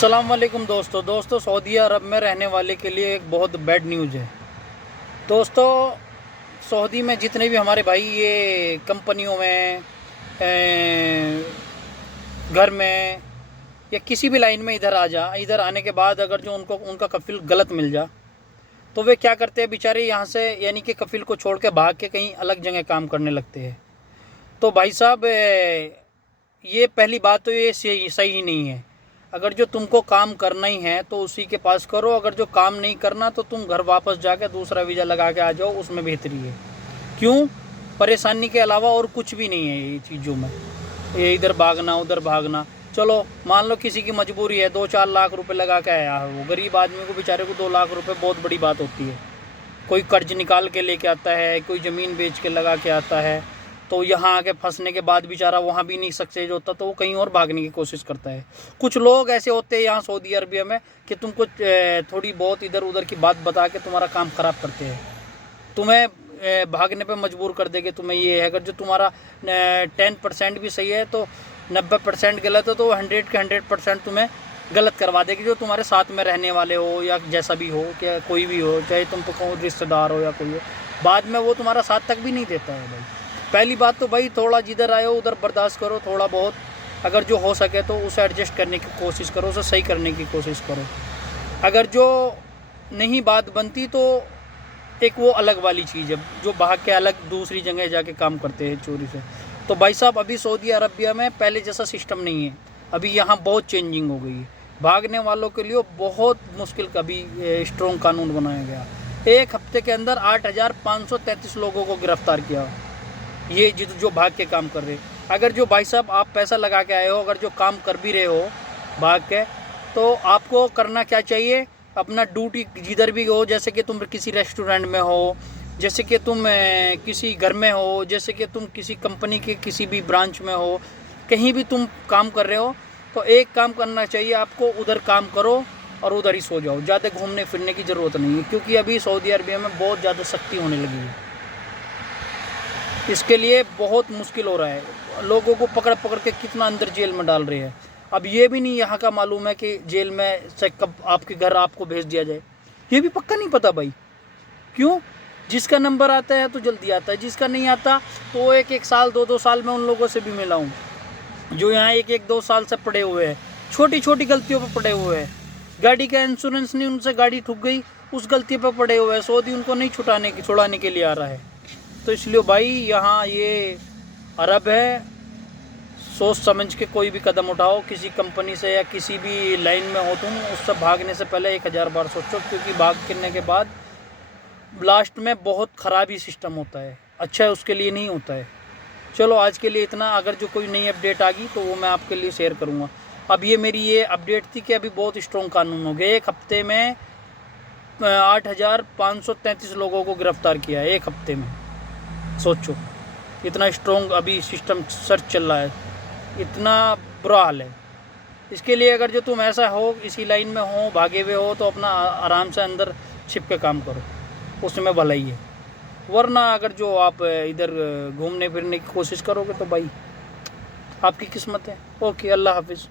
अस्सलाम वालेकुम दोस्तों सऊदी अरब में रहने वाले के लिए एक बहुत बैड न्यूज़ है। दोस्तों, सऊदी में जितने भी हमारे भाई ये कंपनियों में, घर में या किसी भी लाइन में इधर आने के बाद अगर जो उनको उनका कफिल गलत मिल जा तो वे क्या करते हैं बेचारे, यहाँ से यानी कि कफिल को छोड़ के भाग के कहीं अलग जगह काम करने लगते हैं। तो भाई साहब, ये पहली बात तो ये सही नहीं है। अगर जो तुमको काम करना ही है तो उसी के पास करो, अगर जो काम नहीं करना तो तुम घर वापस जाके दूसरा वीज़ा लगा के आ जाओ, उसमें बेहतरी है। क्यों? परेशानी के अलावा और कुछ भी नहीं है ये चीज़ों में, ये इधर भागना उधर भागना। चलो मान लो किसी की मजबूरी है, 2-4 लाख रुपए लगा के आया है, वो गरीब आदमी को बेचारे को 2 लाख रुपए बहुत बड़ी बात होती है। कोई कर्ज निकाल के लेके आता है, कोई ज़मीन बेच के लगा के आता है, तो यहाँ आके फंसने के बाद बेचारा वहाँ भी नहीं सक्सेस होता तो वो कहीं और भागने की कोशिश करता है। कुछ लोग ऐसे होते हैं यहाँ सऊदी अरबिया में कि तुमको थोड़ी बहुत इधर उधर की बात बता के तुम्हारा काम ख़राब करते हैं, तुम्हें भागने पे मजबूर कर देंगे। तुम्हें ये है, अगर जो तुम्हारा 10% भी सही है तो 90% गलत है, तो 100 के 100% तुम्हें गलत करवा देगी। जो तुम्हारे साथ में रहने वाले हो या जैसा भी हो, क्या कोई भी हो, चाहे तुम तो कोई रिश्तेदार हो या कोई हो, बाद में वो तुम्हारा साथ तक भी नहीं देता है भाई। पहली बात तो भाई थोड़ा जिधर आए हो उधर बर्दाश्त करो, थोड़ा बहुत अगर जो हो सके तो उसे एडजस्ट करने की कोशिश करो, उसे सही करने की कोशिश करो। अगर जो नहीं बात बनती तो एक वो अलग वाली चीज़ है, जो भाग के अलग दूसरी जगह जाके काम करते हैं चोरी से। तो भाई साहब, अभी सऊदी अरबिया में पहले जैसा सिस्टम नहीं है, अभी यहाँ बहुत चेंजिंग हो गई है। भागने वालों के लिए बहुत मुश्किल कभी स्ट्रॉन्ग कानून बनाया गया। 1 हफ्ते के अंदर 8,533 लोगों को गिरफ्तार किया, ये जो भाग के काम कर रहे। अगर जो भाई साहब आप पैसा लगा के आए हो, अगर जो काम कर भी रहे हो भाग के, तो आपको करना क्या चाहिए, अपना ड्यूटी जिधर भी हो, जैसे कि तुम किसी रेस्टोरेंट में हो, जैसे कि तुम किसी घर में हो, जैसे कि तुम किसी कंपनी के किसी भी ब्रांच में हो, कहीं भी तुम काम कर रहे हो, तो एक काम करना चाहिए आपको, उधर काम करो और उधर ही सो जाओ। ज़्यादा घूमने फिरने की ज़रूरत नहीं है, क्योंकि अभी सऊदी अरबिया में बहुत ज़्यादा सख्ती होने लगी है। इसके लिए बहुत मुश्किल हो रहा है, लोगों को पकड़ पकड़ के कितना अंदर जेल में डाल रहे हैं। अब ये भी नहीं यहाँ का मालूम है कि जेल में से कब आपके घर आपको भेज दिया जाए, ये भी पक्का नहीं पता भाई। क्यों? जिसका नंबर आता है तो जल्दी आता है, जिसका नहीं आता तो 1-1 साल 2-2 साल में उन लोगों से भी मिला हूँ जो यहाँ 1-1-2 साल से पड़े हुए हैं, छोटी छोटी गलतियों पर पड़े हुए हैं। गाड़ी का इंश्योरेंस नहीं, उनसे गाड़ी ठुक गई, उस गलती पर पड़े हुए हैं। सऊदी उनको नहीं छुड़ाने के लिए आ रहा है। तो इसलिए भाई यहाँ ये अरब है, सोच समझ के कोई भी कदम उठाओ। किसी कंपनी से या किसी भी लाइन में हो तुम, उससे भागने से पहले 1000 बार सोचो, क्योंकि भाग करने के बाद लास्ट में बहुत ख़राब ही सिस्टम होता है, अच्छा है उसके लिए नहीं होता है। चलो आज के लिए इतना, अगर जो कोई नई अपडेट आ गई तो वो मैं आपके लिए शेयर करूँगा। अब ये मेरी ये अपडेट थी कि अभी बहुत स्ट्रॉन्ग कानून हो गए। 1 हफ्ते में 8,533 लोगों को गिरफ्तार किया है 1 हफ्ते में। सोचो इतना स्ट्रॉन्ग अभी सिस्टम सर्च चल रहा है, इतना बुरा हाल है। इसके लिए अगर जो तुम ऐसा हो, इसी लाइन में हो, भागे हुए हो, तो अपना आराम से अंदर छिप के काम करो, उसमें भलाई है। वरना अगर जो आप इधर घूमने फिरने की कोशिश करोगे तो भाई आपकी किस्मत है। ओके, अल्लाह हाफिज़।